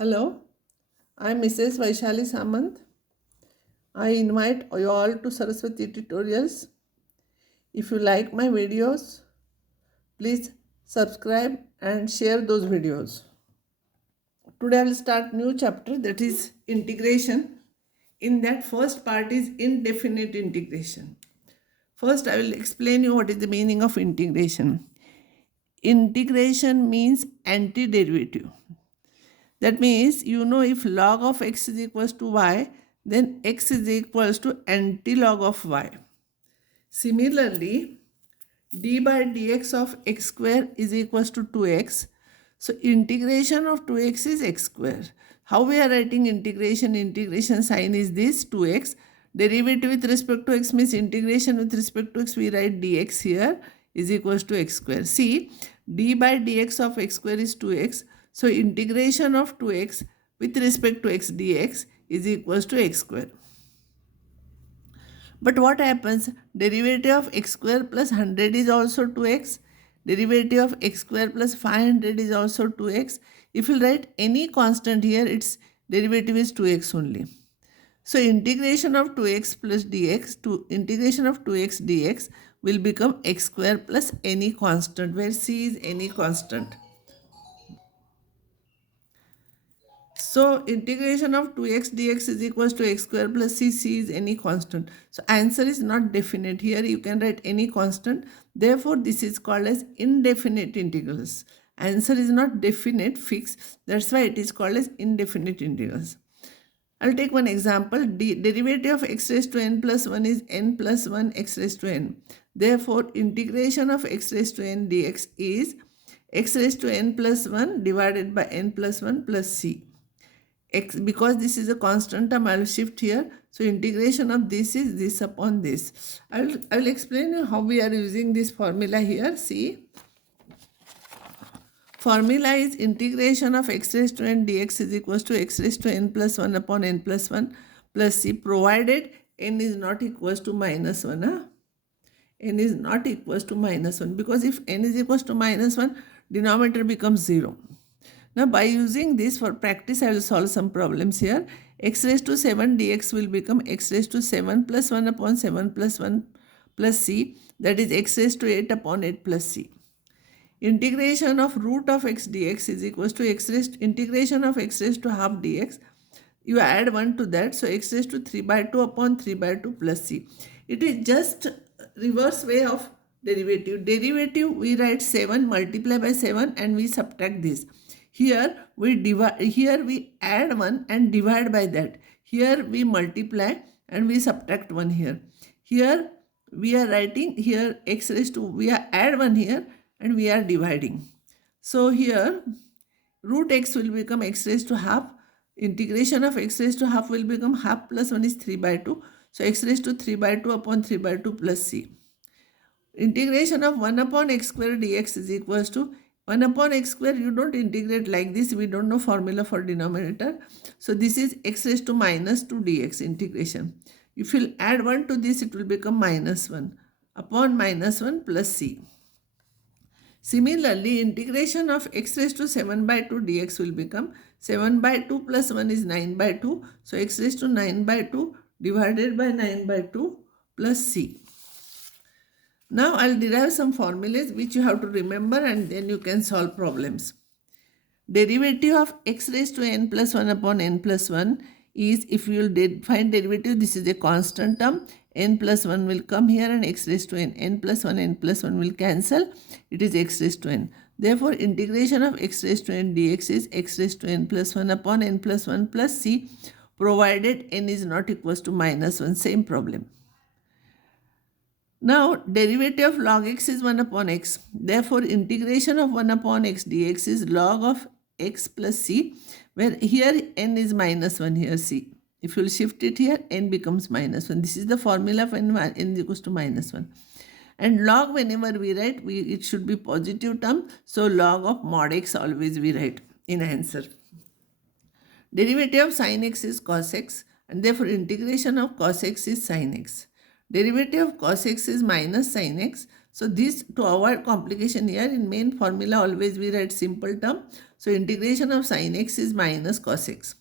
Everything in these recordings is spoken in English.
Hello, I'm Mrs. Vaishali Samant. I invite you all to Saraswati Tutorials. If you like my videos, please subscribe and share those videos. Today I will start new chapter, that is integration. In that first part is indefinite integration. First I will explain you what is the meaning of integration. Integration means antiderivative. That means if log of x is equals to y, then x is equals to antilog of y. Similarly, d by dx of x square is equals to 2x. So integration of 2x is x square. How we are writing integration? Integration sign is this 2x. Derivative with respect to x means integration with respect to x. We write dx here is equals to x square. See, d by dx of x square is 2x. So integration of 2x with respect to x dx is equals to x square. But what happens? Derivative of x square plus 100 is also 2x. Derivative of x square plus 500 is also 2x. If you write any constant here, its derivative is 2x only. So integration of 2x plus dx to integration of 2x dx will become x square plus any constant, where c is any constant. So integration of 2x dx is equals to x square plus c is any constant. So answer is not definite. Here you can write any constant. Therefore, this is called as indefinite integrals. Answer is not definite, fixed. That's why it is called as indefinite integrals. I'll take one example. Derivative of x raised to n plus 1 is n plus 1 x raised to n. Therefore, integration of x raised to n dx is x raised to n plus 1 divided by n plus 1 plus c. X, because this is a constant term, I will shift here. So integration of this is this upon this. I will explain you how we are using this formula here. See, formula is integration of x raised to n dx is equals to x raised to n plus 1 upon n plus 1 plus c, provided n is not equals to minus 1. N is not equals to minus 1, because if n is equals to minus 1, denominator becomes 0. Now by using this for practice, I will solve some problems here. X raised to 7 dx will become x raised to 7 plus 1 upon 7 plus 1 plus c, that is x raised to 8 upon 8 plus c. Integration of root of x dx is equals to x raised integration of x raised to half dx. You add 1 to that, so x raised to 3 by 2 upon 3 by 2 plus c. It is just reverse way of derivative. Derivative, we write 7 multiply by 7 and we subtract this. Here we divide, here we add 1 and divide by that. Here we multiply and we subtract 1 here. Here we are writing here x raised to, we are add 1 here and we are dividing. So here root x will become x raised to half. Integration of x raised to half will become half plus 1 is 3 by 2. So x raised to 3 by 2 upon 3 by 2 plus c. Integration of 1 upon x square dx is equals to 1 upon x square. You don't integrate like this. We don't know formula for denominator. So this is x raised to minus 2 dx integration. If you add 1 to this, it will become minus 1 upon minus 1 plus c. Similarly, integration of x raised to 7 by 2 dx will become 7 by 2 plus 1 is 9 by 2. So x raised to 9 by 2 divided by 9 by 2 plus c. Now I'll derive some formulas which you have to remember and then you can solve problems. Derivative of x raised to n plus 1 upon n plus 1 is, if you will find derivative, this is a constant term. N plus 1 will come here and x raised to n. N plus 1 will cancel. It is x raised to n. Therefore, integration of x raised to n dx is x raised to n plus 1 upon n plus 1 plus c, provided n is not equals to minus 1. Same problem. Now, derivative of log x is 1 upon x. Therefore, integration of 1 upon x dx is log of x plus c, where here n is minus 1, here c. If you will shift it here, n becomes minus 1. This is the formula for n is equals to minus 1. And log, whenever we write, it should be positive term. So, log of mod x always we write in answer. Derivative of sin x is cos x, and therefore integration of cos x is sin x. Derivative of cos x is minus sin x. So this, to avoid complication here, in main formula always we write simple term. So integration of sin x is minus cos x.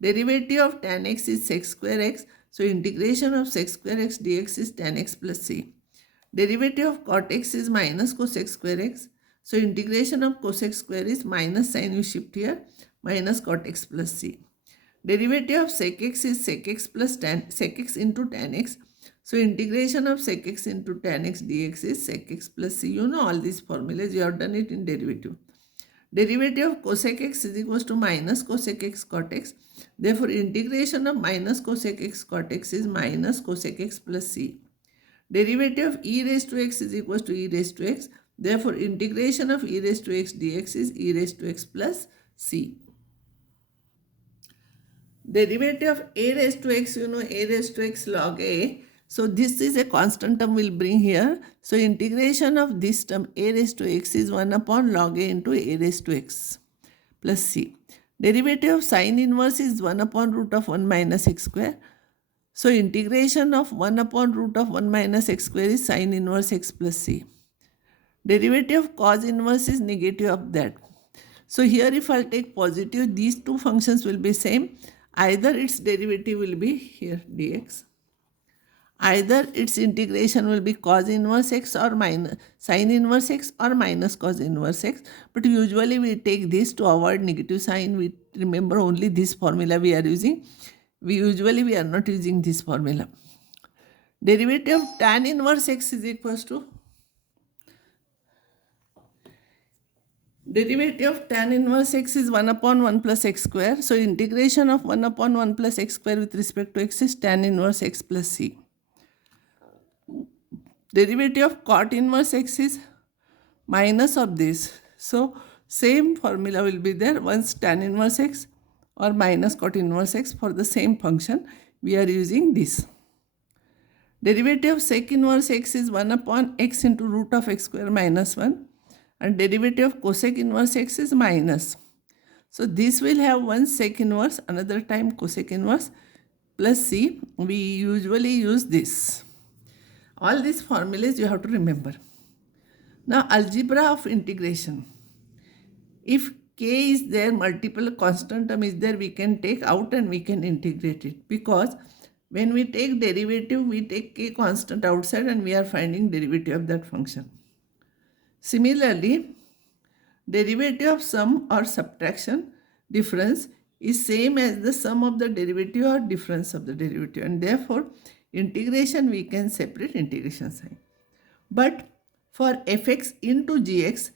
Derivative of tan x is sec square x. So integration of sec square x dx is tan x plus c. Derivative of cot x is minus cosec square x. So integration of cosec square is minus, sign we shift here, minus cot x plus c. Derivative of sec x is sec x plus tan, sec x into tan x. So integration of sec x into tan x dx is sec x plus c. You know all these formulas, you have done it in derivative. Derivative of cosec x is equals to minus cosec x cot x. Therefore, integration of minus cosec x cot x is minus cosec x plus c. Derivative of e raised to x is equals to e raised to x. Therefore, integration of e raised to x dx is e raised to x plus c. Derivative of a raised to x, you know, a raised to x log a. So this is a constant term we'll bring here. So integration of this term a raised to x is 1 upon log a into a raised to x plus c. Derivative of sine inverse is 1 upon root of 1 minus x square. So integration of 1 upon root of 1 minus x square is sine inverse x plus c. Derivative of cos inverse is negative of that. So here if I'll take positive, these two functions will be same. Either its derivative will be here dx. Either its integration will be cos inverse x or minus sine inverse x or minus cos inverse x. But usually we take this to avoid negative sign. We remember only this formula we are using. We are not using this formula. Derivative of tan inverse x is equals to derivative of tan inverse x is 1 upon 1 plus x square. So integration of 1 upon 1 plus x square with respect to x is tan inverse x plus c. Derivative of cot inverse x is minus of this. So same formula will be there, once tan inverse x or minus cot inverse x. For the same function we are using this. Derivative of sec inverse x is 1 upon x into root of x square minus 1, and derivative of cosec inverse x is minus. So this will have one sec inverse, another time cosec inverse plus c. We usually use this. All these formulas you have to remember. Now algebra of integration. If k is there, multiple constant term is there, we can take out and we can integrate it, because when we take derivative, we take k constant outside and we are finding derivative of that function. Similarly, derivative of sum or subtraction difference is same as the sum of the derivative or difference of the derivative, and therefore integration we can separate integration sign. But for fx into gx,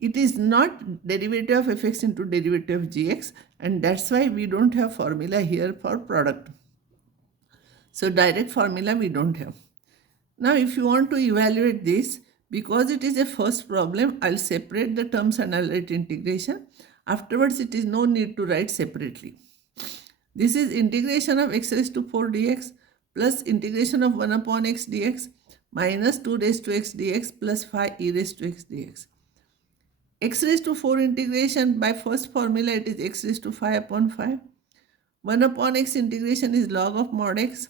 it is not derivative of fx into derivative of gx, and that's why we don't have formula here for product. So direct formula we don't have. Now if you want to evaluate this, because it is a first problem, I'll separate the terms and I'll write integration. Afterwards it is no need to write separately. This is integration of x raised to 4 dx plus integration of 1 upon x dx minus 2 raised to x dx plus 5 e raised to x dx. X raised to 4 integration, by first formula it is x raised to 5 upon 5. 1 upon x integration is log of mod x.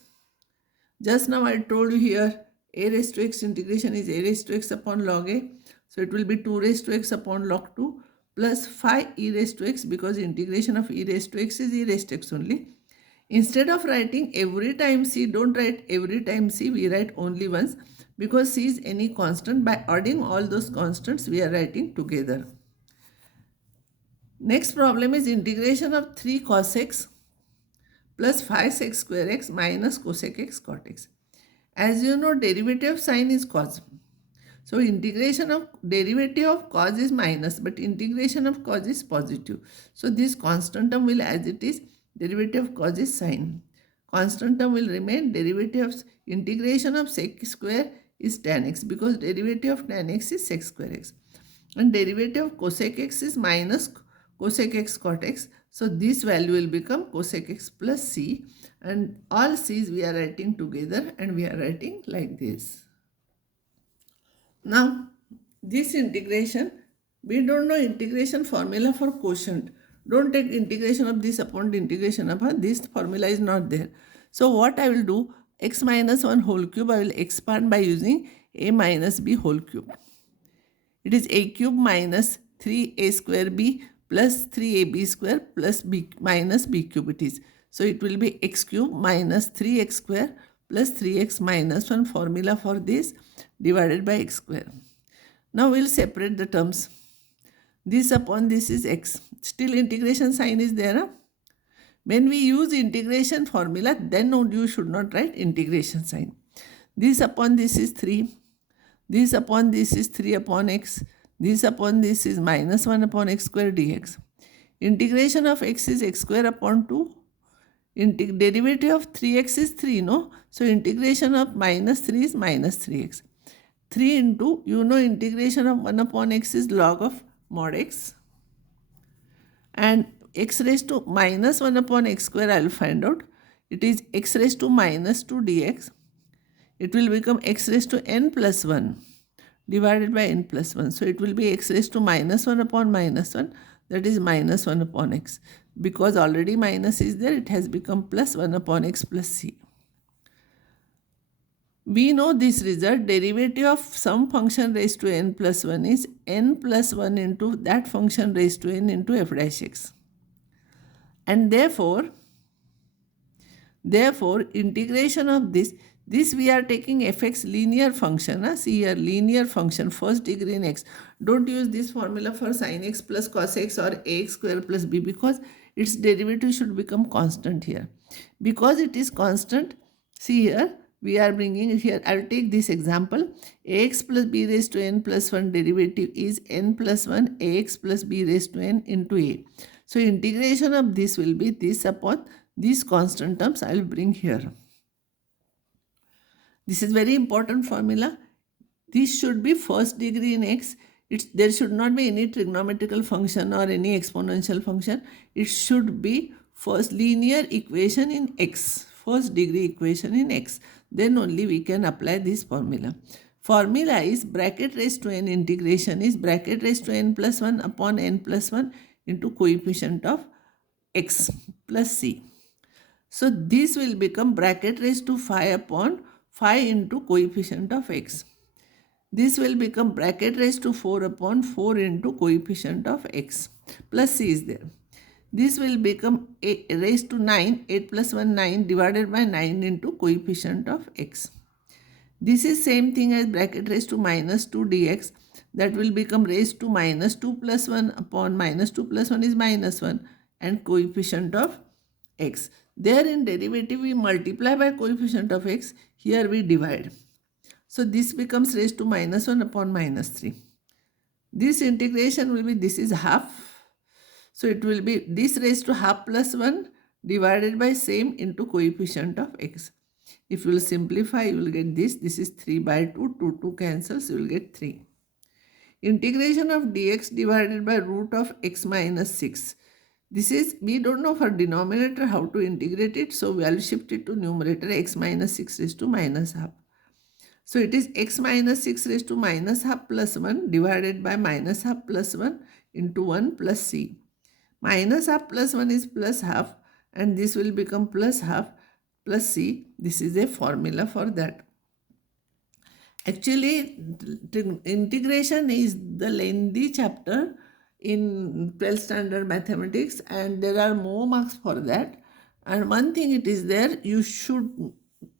Just now I told you here a raised to x integration is a raised to x upon log a. So it will be 2 raised to x upon log 2 plus 5 e raised to x, because integration of e raised to x is e raised to x only. Instead of writing every time c, don't write every time c, we write only once, because c is any constant. By adding all those constants we are writing together. Next problem is integration of 3 cos x plus 5 sec square x minus cosec x cot x. As you know, derivative of sine is cos. So integration of derivative of cos is minus, but integration of cos is positive. So this constant term will as it is, derivative of cos is sine. Constant term will remain, derivative of integration of sec square is tan x, because derivative of tan x is sec square x. And derivative of cosec x is minus cosec x cot x. So this value will become cosec x plus c, and all c's we are writing together and we are writing like this. Now this integration, we don't know integration formula for quotient. Don't take integration of this upon the integration of this formula is not there. So what I will do, x minus 1 whole cube I will expand by using a minus b whole cube. It is a cube minus 3a square b plus 3ab square plus b minus b cube it is. So it will be x cube minus 3x square plus 3x minus 1 formula for this divided by x square. Now we will separate the terms. This upon this is x. Still integration sign is there. Huh? When we use integration formula, then you should not write integration sign. This upon this is 3. This upon this is 3 upon x. This upon this is minus 1 upon x square dx. Integration of x is x square upon 2. Derivative of 3x is 3, no? So integration of minus 3 is minus 3x. 3 into, integration of 1 upon x is log of mod x. And x raised to minus 1 upon x square I will find out. It is x raised to minus 2 dx. It will become x raised to n plus 1 divided by n plus 1. So it will be x raised to minus 1 upon minus 1, that is minus 1 upon x. Because already minus is there, it has become plus 1 upon x plus c. We know this result, derivative of some function raised to n plus 1 is n plus 1 into that function raised to n into f dash x. And therefore, integration of this we are taking fx linear function. See here, linear function, first degree in x. Don't use this formula for sin x plus cos x or ax square plus b, because its derivative should become constant here. Because it is constant, see here, we are bringing it here. I will take this example. Ax plus b raised to n plus 1 derivative is n plus 1 ax plus b raised to n into a. So integration of this will be this upon these constant terms I will bring here. This is very important formula. This should be first degree in x. There should not be any trigonometrical function or any exponential function. It should be first linear equation in x, first degree equation in x. Then only we can apply this formula. Formula is bracket raised to n, integration is bracket raised to n plus 1 upon n plus 1 into coefficient of x plus c. So this will become bracket raised to 5 upon 5 into coefficient of x. This will become bracket raised to 4 upon 4 into coefficient of x plus c is there. This will become a raised to 9, 8 plus 1, 9 divided by 9 into coefficient of x. This is same thing as bracket raised to minus 2 dx. That will become raised to minus 2 plus 1 upon minus 2 plus 1 is minus 1 and coefficient of x. There in derivative we multiply by coefficient of x. Here we divide. So this becomes raised to minus 1 upon minus 3. This integration will be, this is half. So it will be this raised to half plus 1 divided by same into coefficient of x. If you will simplify, you will get this. This is 3 by 2. 2 cancels, you will get 3. Integration of dx divided by root of x minus 6. This is, we don't know for denominator how to integrate it. So we will shift it to numerator, x minus 6 raised to minus half. So it is x minus 6 raised to minus half plus 1 divided by minus half plus 1 into 1 plus c. Minus half plus 1 is plus half and this will become plus half plus c. This is a formula for that. Actually, integration is the lengthy chapter in 12th standard mathematics and there are more marks for that. And one thing it is there, you should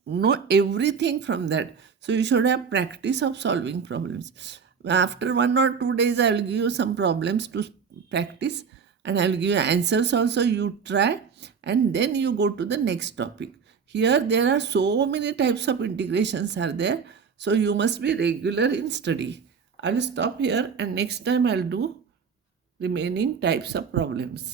know everything from that. So you should have practice of solving problems. After 1 or 2 days, I will give you some problems to practice and I will give you answers also. You try and then you go to the next topic. Here there are so many types of integrations are there. So you must be regular in study. I will stop here and next time I will do remaining types of problems.